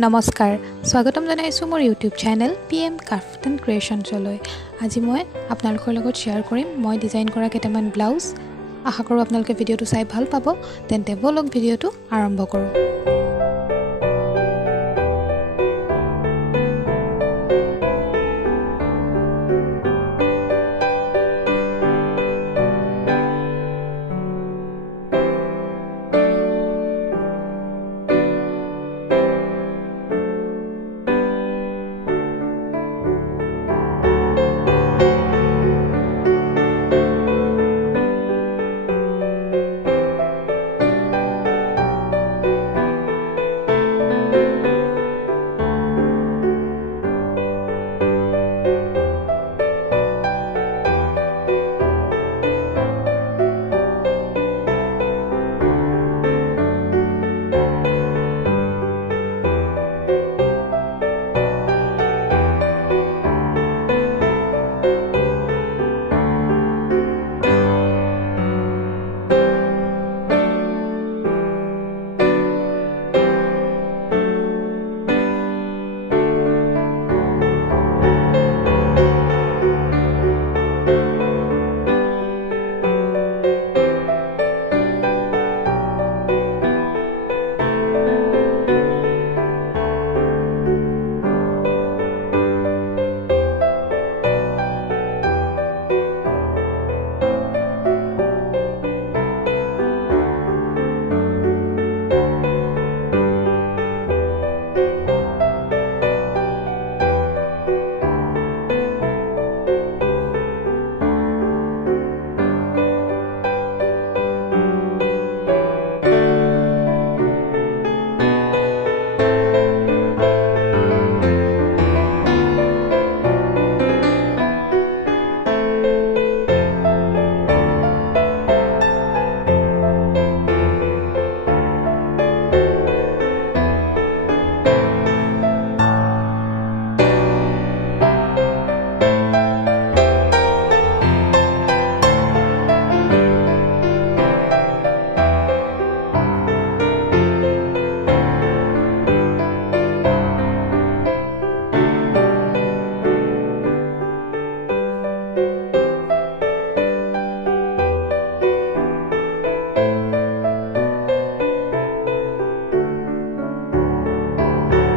নমস্কাৰ স্বাগতম জনাইছো মোৰ YouTube channel PM craft and ক্ৰিয়েশ্যনছলৈ। আজি মই আপোনালোকৰ লগত শ্বেয়াৰ কৰিম মই ডিজাইন কৰা কেইটামান ব্লাউজ। আশা কৰোঁ আপোনালোকে ভিডিঅ'টো চাই ভাল পাব। তেন্তে বলক ভিডিঅ'টো আৰম্ভ কৰোঁ।